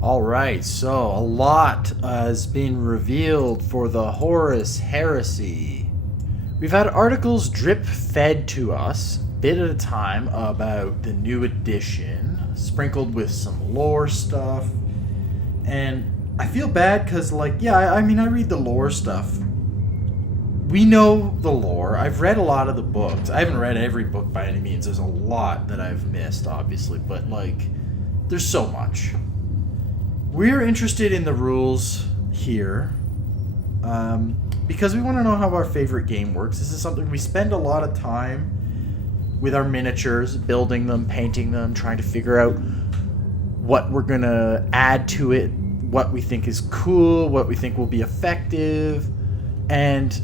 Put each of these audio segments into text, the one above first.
All right, so a lot has been revealed for the Horus Heresy. We've had articles drip fed to us, bit at a time, about the new edition, sprinkled with some lore stuff. And I feel bad because, I read the lore stuff. We know the lore. I've read a lot of the books. I haven't read every book by any means. There's a lot that I've missed, obviously, but, there's so much. We're interested in the rules here because we want to know how our favorite game works. This is something we spend a lot of time with our miniatures, building them, painting them, trying to figure out what we're going to add to it, what we think is cool, what we think will be effective. And,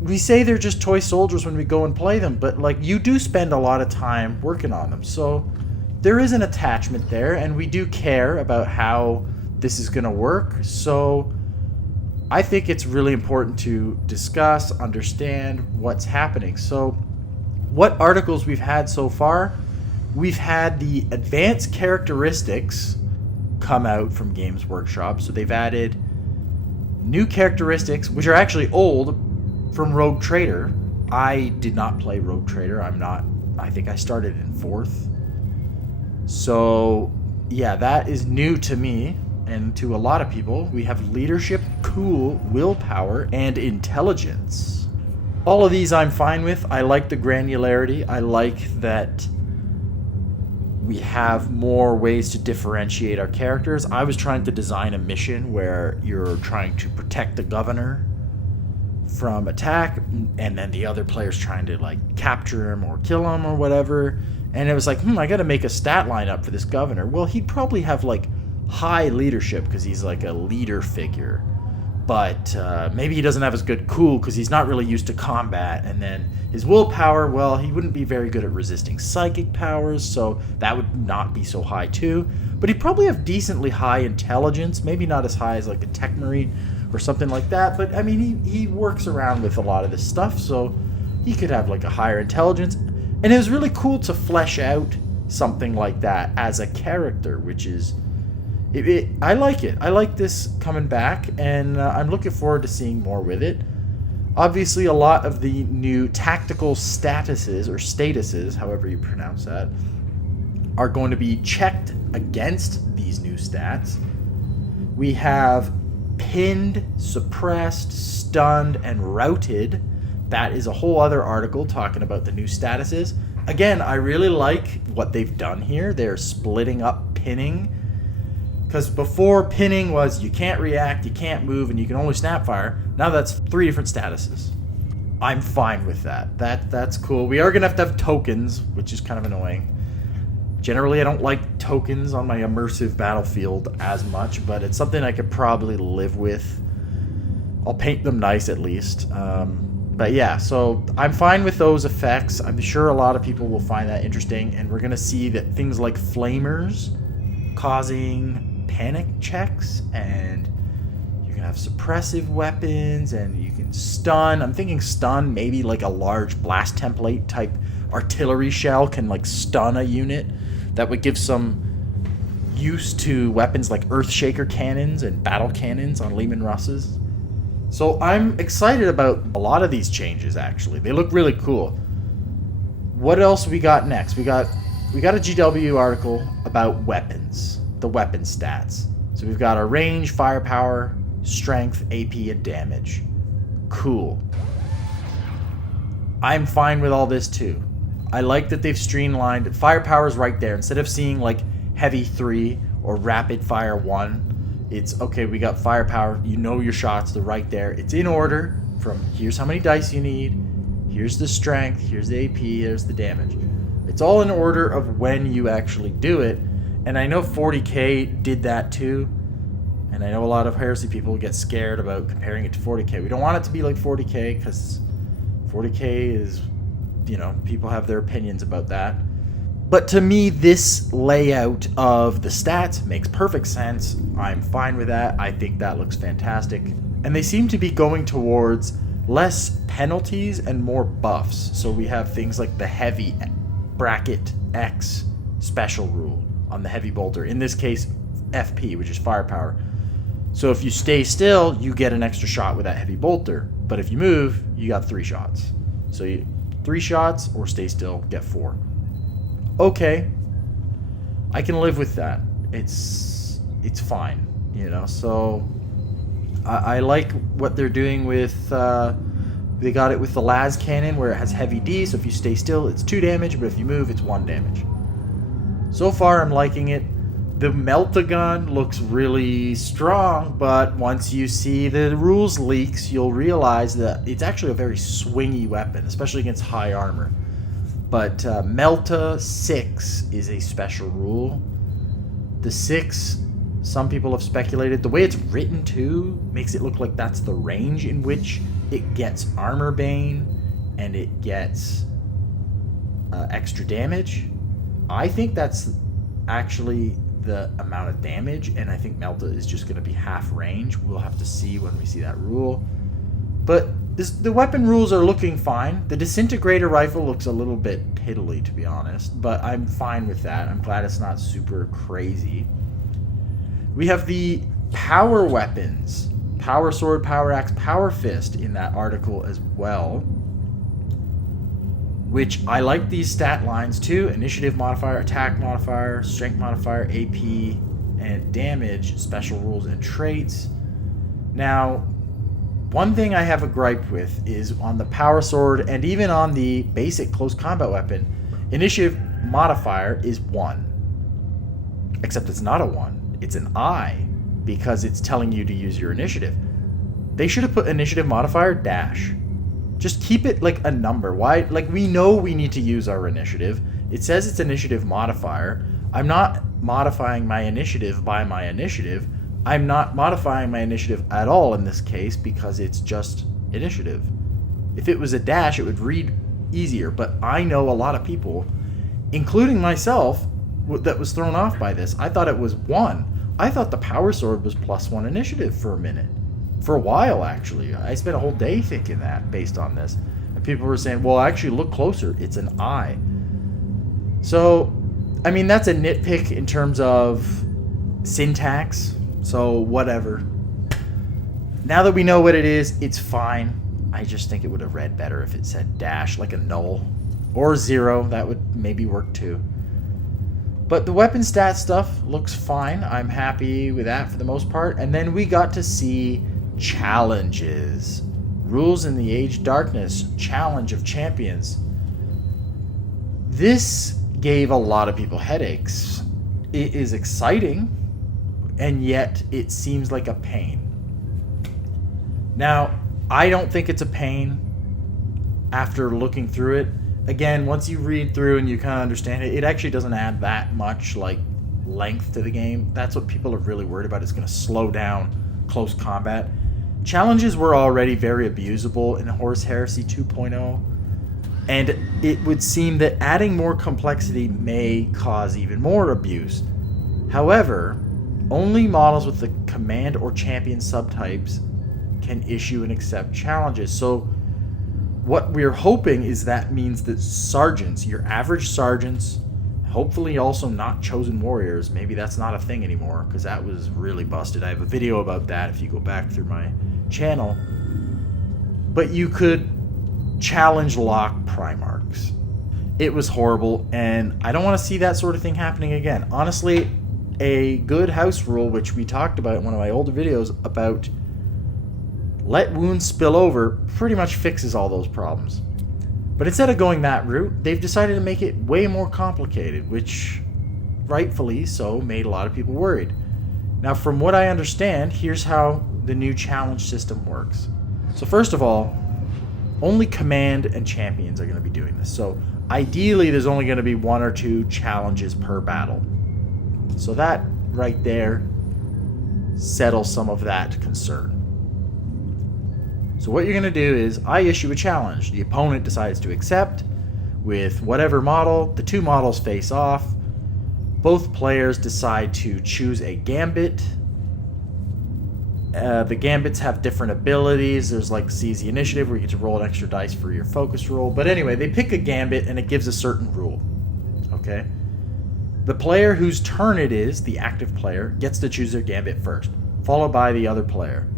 we say they're just toy soldiers when we go and play them, but, you do spend a lot of time working on them. So there is an attachment there, and we do care about how this is going to work. So I think it's really important to discuss, understand what's happening. So what articles we've had so far? We've had the advanced characteristics come out from Games Workshop. So they've added new characteristics, which are actually old, from Rogue Trader. I did not play Rogue Trader. I think I started in 4th. So, yeah, that is new to me and to a lot of people. We have leadership, cool, willpower, and intelligence. All of these I'm fine with. I like the granularity. I like that we have more ways to differentiate our characters. I was trying to design a mission where you're trying to protect the governor from attack, and then the other player's trying to, capture him or kill him or whatever. And it was I gotta make a stat line up for this governor. Well, he'd probably have, high leadership because he's, a leader figure. But maybe he doesn't have as good cool because he's not really used to combat. And then his willpower, well, he wouldn't be very good at resisting psychic powers, so that would not be so high, too. But he'd probably have decently high intelligence, maybe not as high as, a Tech Marine or something like that. But, he works around with a lot of this stuff, so he could have, a higher intelligence. And it was really cool to flesh out something like that as a character, which is... I like it. I like this coming back, and I'm looking forward to seeing more with it. Obviously, a lot of the new tactical statuses, however you pronounce that, are going to be checked against these new stats. We have pinned, suppressed, stunned, and routed. That is a whole other article talking about the new statuses. Again, I really like what they've done here. They're splitting up pinning. Because before, pinning was you can't react, you can't move, and you can only snapfire. Now that's 3 different statuses. I'm fine with that. That's cool. We are going to have tokens, which is kind of annoying. Generally, I don't like tokens on my immersive battlefield as much, but it's something I could probably live with. I'll paint them nice at least. But yeah, so I'm fine with those effects. I'm sure a lot of people will find that interesting, and we're going to see that things like flamers causing panic checks, and you can have suppressive weapons, and you can stun. I'm thinking stun, maybe a large blast template type artillery shell can stun a unit. That would give some use to weapons like Earthshaker cannons and battle cannons on Lehman Russes. So I'm excited about a lot of these changes, actually. They look really cool. What else we got next? We got a GW article about weapons, the weapon stats. So we've got our range, firepower, strength, AP, and damage. Cool. I'm fine with all this too. I like that they've streamlined. Firepower's right there. Instead of seeing heavy 3 or rapid fire 1, it's, okay, we got firepower. You know your shots. They're right there. It's in order from here's how many dice you need. Here's the strength. Here's the AP. Here's the damage. It's all in order of when you actually do it. And I know 40K did that too. And I know a lot of Heresy people get scared about comparing it to 40K. We don't want it to be like 40K because 40K is, people have their opinions about that. But to me, this layout of the stats makes perfect sense. I'm fine with that. I think that looks fantastic. And they seem to be going towards less penalties and more buffs. So we have things like the heavy bracket X special rule, on the heavy bolter. In this case, FP, which is firepower. So if you stay still, you get an extra shot with that heavy bolter. But if you move, you got 3 shots. So 3 shots or stay still, get 4. Okay, I can live with that. It's fine, you know. So I like what they're doing with. They got it with the las cannon where it has heavy D. So if you stay still, it's 2 damage, but if you move, it's 1 damage. So far, I'm liking it. The Meltagun looks really strong, but once you see the rules leaks, you'll realize that it's actually a very swingy weapon, especially against high armor. But Melta 6 is a special rule. The 6, some people have speculated, the way it's written too makes it look like that's the range in which it gets armor bane and it gets extra damage. I think that's actually the amount of damage, and I think Melta is just going to be half range. We'll have to see when we see that rule. But the weapon rules are looking fine. The disintegrator rifle looks a little bit piddly, to be honest, but I'm fine with that. I'm glad it's not super crazy. We have the power weapons. Power sword, power axe, power fist in that article as well. Which I like these stat lines too. Initiative modifier, attack modifier, strength modifier, AP, and damage, special rules and traits. Now, one thing I have a gripe with is on the power sword and even on the basic close combat weapon, initiative modifier is 1. Except it's not a 1, it's an I, because it's telling you to use your initiative. They should have put initiative modifier dash. Just keep it like a number. Why? Like, we know we need to use our initiative. It says it's initiative modifier. I'm not modifying my initiative by my initiative. I'm not modifying my initiative at all in this case because it's just initiative. If it was a dash, it would read easier. But I know a lot of people, including myself, that was thrown off by this. I thought it was 1. I thought the power sword was +1 initiative for a minute. For a while, actually. I spent a whole day thinking that based on this. And people were saying, well, actually, look closer. It's an I. So, I mean, that's a nitpick in terms of syntax. So, whatever. Now that we know what it is, it's fine. I just think it would have read better if it said dash, like a null. Or 0. That would maybe work too. But the weapon stat stuff looks fine. I'm happy with that for the most part. And then we got to see challenges. Rules in the Age of Darkness, Challenge of Champions. This gave a lot of people headaches. It is exciting, and yet it seems like a pain. Now, I don't think it's a pain after looking through it. Again, once you read through and you kind of understand it, it actually doesn't add that much like length to the game. That's what people are really worried about. It's going to slow down close combat. Challenges were already very abusable in Horus Heresy 2.0, and it would seem that adding more complexity may cause even more abuse. However, only models with the command or champion subtypes can issue and accept challenges. So what we're hoping is that means that sergeants, your average sergeants, hopefully also not chosen warriors, maybe that's not a thing anymore because that was really busted. I have a video about that if you go back through my channel. But you could challenge lock Primarchs. It was horrible, and I don't want to see that sort of thing happening again. Honestly, a good house rule, which we talked about in one of my older videos about let wounds spill over, pretty much fixes all those problems. But instead of going that route, they've decided to make it way more complicated, which rightfully so made a lot of people worried. Now, from what I understand, here's how the new challenge system works. So first of all, only command and champions are going to be doing this. So ideally, there's only going to be 1 or 2 challenges per battle. So that right there settles some of that concern. So what you're going to do is I issue a challenge. The opponent decides to accept with whatever model. The 2 models face off. Both players decide to choose a gambit. The gambits have different abilities. There's like Seize the Initiative where you get to roll an extra dice for your focus roll. But anyway, they pick a gambit and it gives a certain rule. Okay? The player whose turn it is, the active player, gets to choose their gambit first, followed by the other player.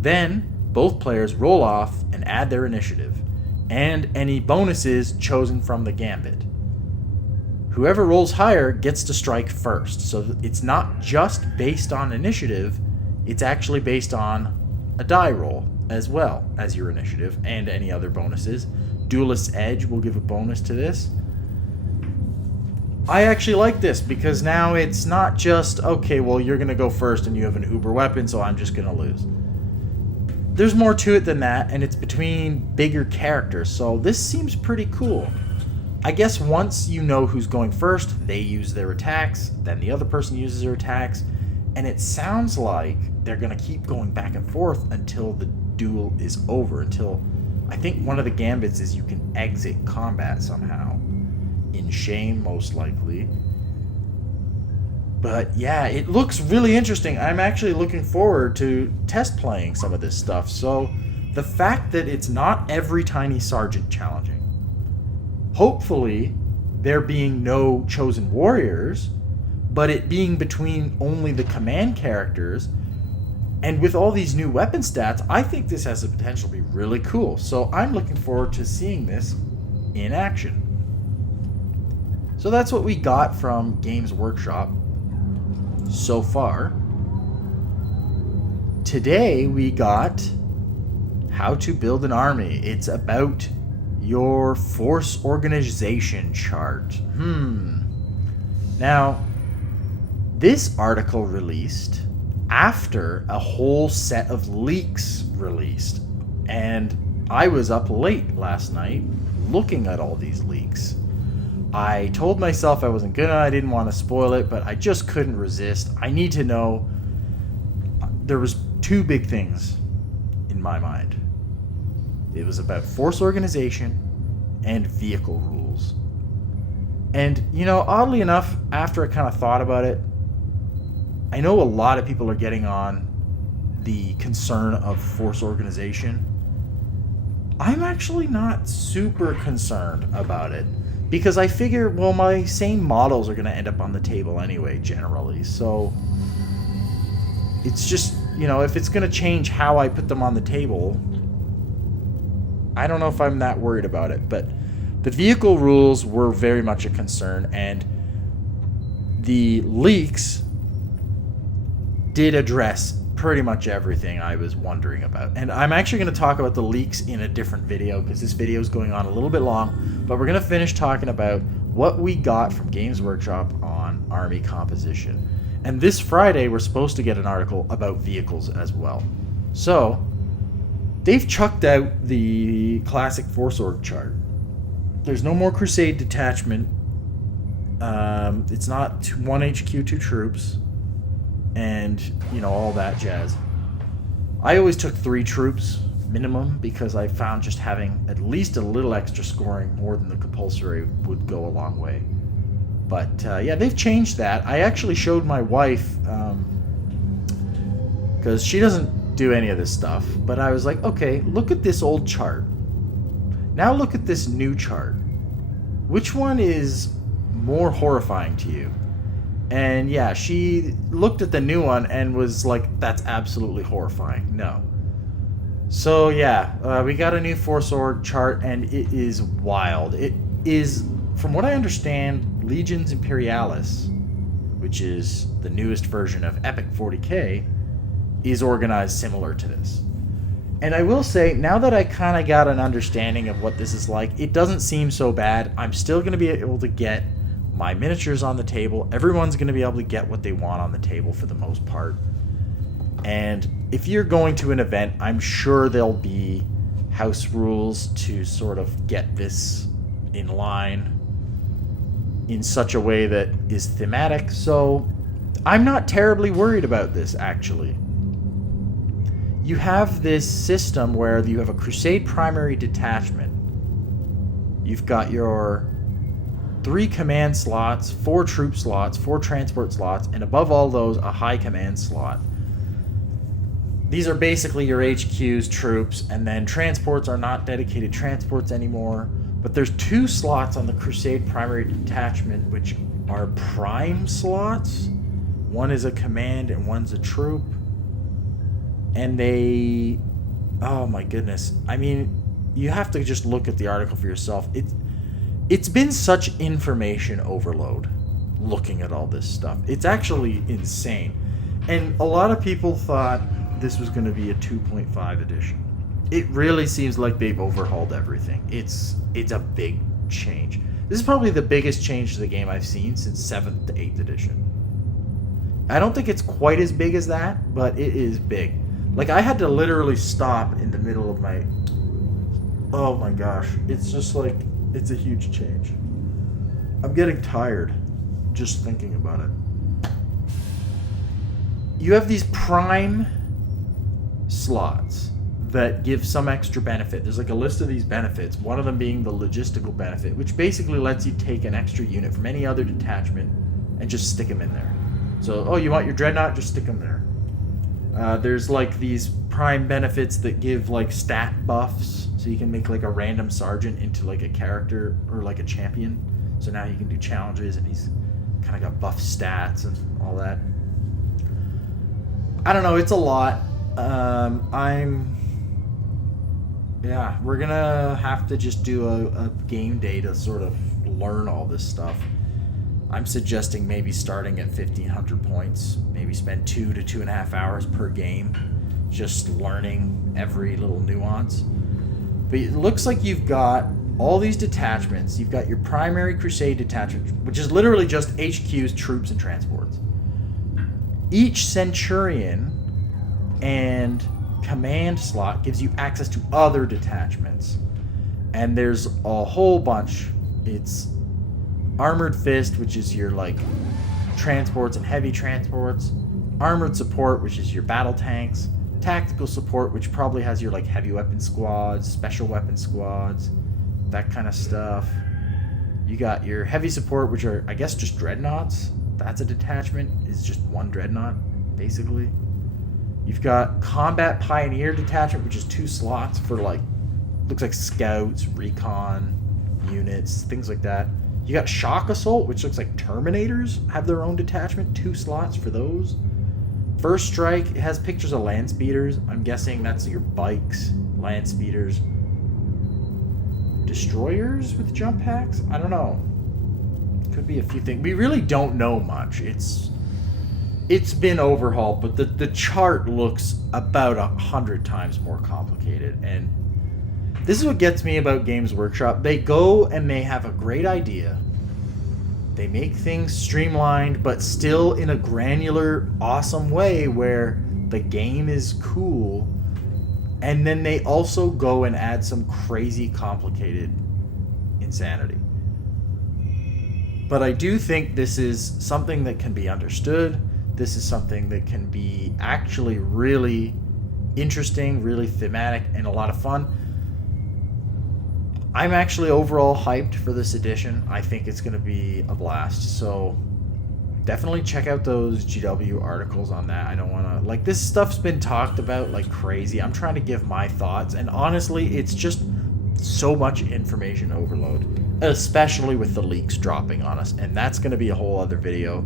Then, both players roll off and add their initiative, and any bonuses chosen from the gambit. Whoever rolls higher gets to strike first, so it's not just based on initiative, it's actually based on a die roll as well as your initiative and any other bonuses. Duelist's Edge will give a bonus to this. I actually like this because now it's not just, okay, well, you're going to go first and you have an uber weapon, so I'm just going to lose. There's more to it than that, and it's between bigger characters, so this seems pretty cool. I guess once you know who's going first, they use their attacks, then the other person uses their attacks, and it sounds like they're going to keep going back and forth until the duel is over, until I think one of the gambits is you can exit combat somehow. In shame, most likely. But yeah, it looks really interesting. I'm actually looking forward to test playing some of this stuff. So the fact that it's not every tiny sergeant challenging, hopefully there being no chosen warriors, but it being between only the command characters, and with all these new weapon stats, I think this has the potential to be really cool. So I'm looking forward to seeing this in action. So that's what we got from Games Workshop so far. Today we got how to build an army. It's about your force organization chart. Now, this article released after a whole set of leaks released. And I was up late last night looking at all these leaks. I told myself I wasn't gonna, I didn't want to spoil it, but I just couldn't resist. I need to know. There was two big things in my mind. It was about force organization and vehicle rules. And, you know, oddly enough, after I kind of thought about it, I know a lot of people are getting on the concern of force organization. I'm actually not super concerned about it. Because I figure, well, my same models are going to end up on the table anyway, generally. So it's just, you know, if it's going to change how I put them on the table, I don't know if I'm that worried about it. But the vehicle rules were very much a concern, and the leaks did address pretty much everything I was wondering about. And I'm actually going to talk about the leaks in a different video because this video is going on a little bit long, but we're going to finish talking about what we got from Games Workshop on army composition. And this Friday, we're supposed to get an article about vehicles as well. So, they've chucked out the classic force org chart. There's no more Crusade detachment. It's not 1 HQ, 2 troops. And, you know, all that jazz. I always took 3 troops minimum because I found just having at least a little extra scoring more than the compulsory would go a long way. But, yeah, they've changed that. I actually showed my wife, because she doesn't do any of this stuff, but I was like, okay, look at this old chart. Now look at this new chart. Which one is more horrifying to you? And yeah, she looked at the new one and was like, that's absolutely horrifying. No. So yeah, we got a new Force Org chart, and it is wild. It is, from what I understand, Legions Imperialis, which is the newest version of Epic 40K, is organized similar to this. And I will say, now that I kind of got an understanding of what this is like, it doesn't seem so bad. I'm still going to be able to get my miniatures on the table. Everyone's going to be able to get what they want on the table for the most part. And if you're going to an event, I'm sure there'll be house rules to sort of get this in line in such a way that is thematic. So I'm not terribly worried about this, actually. You have this system where you have a Crusade primary detachment. You've got your 3 command slots, 4 troop slots, 4 transport slots, and above all those, a high command slot. These are basically your HQs, troops, and then transports are not dedicated transports anymore, But there's 2 slots on the Crusade primary detachment, which are prime slots. One is a command and one's a troop. And they... Oh my goodness. I mean, you have to just look at the article for yourself. It's been such information overload looking at all this stuff. It's actually insane. And a lot of people thought this was going to be a 2.5 edition. It really seems like they've overhauled everything. It's a big change. This is probably the biggest change to the game I've seen since 7th to 8th edition. I don't think it's quite as big as that, but it is big. Like, I had to literally stop in the middle of my... Oh my gosh. It's just like... It's a huge change. I'm getting tired just thinking about it. You have these prime slots that give some extra benefit. There's like a list of these benefits, one of them being the logistical benefit, which basically lets you take an extra unit from any other detachment and just stick them in there. So, oh, you want your dreadnought? Just stick them there. There's like these prime benefits that give like stat buffs, so you can make like a random sergeant into like a character or like a champion. So now you can do challenges and he's kind of got buff stats and all that. I don't know, it's a lot. We're gonna have to just do a game day to sort of learn all this stuff. I'm suggesting maybe starting at 1,500 points, maybe spend 2 to 2.5 hours per game just learning every little nuance. But it looks like you've got all these detachments. You've got your primary Crusade detachment, which is literally just HQs, troops, and transports. Each Centurion and command slot gives you access to other detachments. And there's a whole bunch. It's Armored Fist, which is your like transports and heavy transports. Armored Support, which is your battle tanks. Tactical Support, which probably has your like heavy weapon squads, special weapon squads, that kind of stuff. You got your Heavy Support, which are, I guess, just dreadnoughts. That's a detachment. It's just one dreadnought, basically. You've got Combat Pioneer detachment, which is 2 slots for like, looks like scouts, recon units, things like that. You got Shock Assault, which looks like Terminators have their own detachment, 2 slots for those. First Strike, it has pictures of land speeders. I'm guessing that's your bikes, land speeders. Destroyers with jump packs? I don't know. Could be a few things. We really don't know much. It's been overhauled, but the chart looks about 100 times more complicated. And this is what gets me about Games Workshop. They go and they have a great idea. They make things streamlined, but still in a granular, awesome way where the game is cool. And then they also go and add some crazy, complicated insanity. But I do think this is something that can be understood. This is something that can be actually really interesting, really thematic, and a lot of fun. I'm actually overall hyped for this edition. I think it's going to be a blast. So definitely check out those GW articles on that. I don't want to... Like, this stuff's been talked about like crazy. I'm trying to give my thoughts. And honestly, it's just so much information overload. Especially with the leaks dropping on us. And that's going to be a whole other video.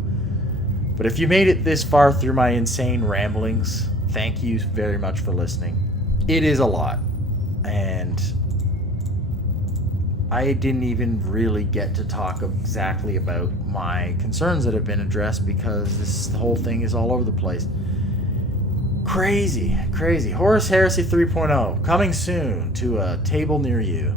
But if you made it this far through my insane ramblings, thank you very much for listening. It is a lot. And I didn't even really get to talk exactly about my concerns that have been addressed because the whole thing is all over the place. Crazy. Horus Heresy 3.0 coming soon to a table near you.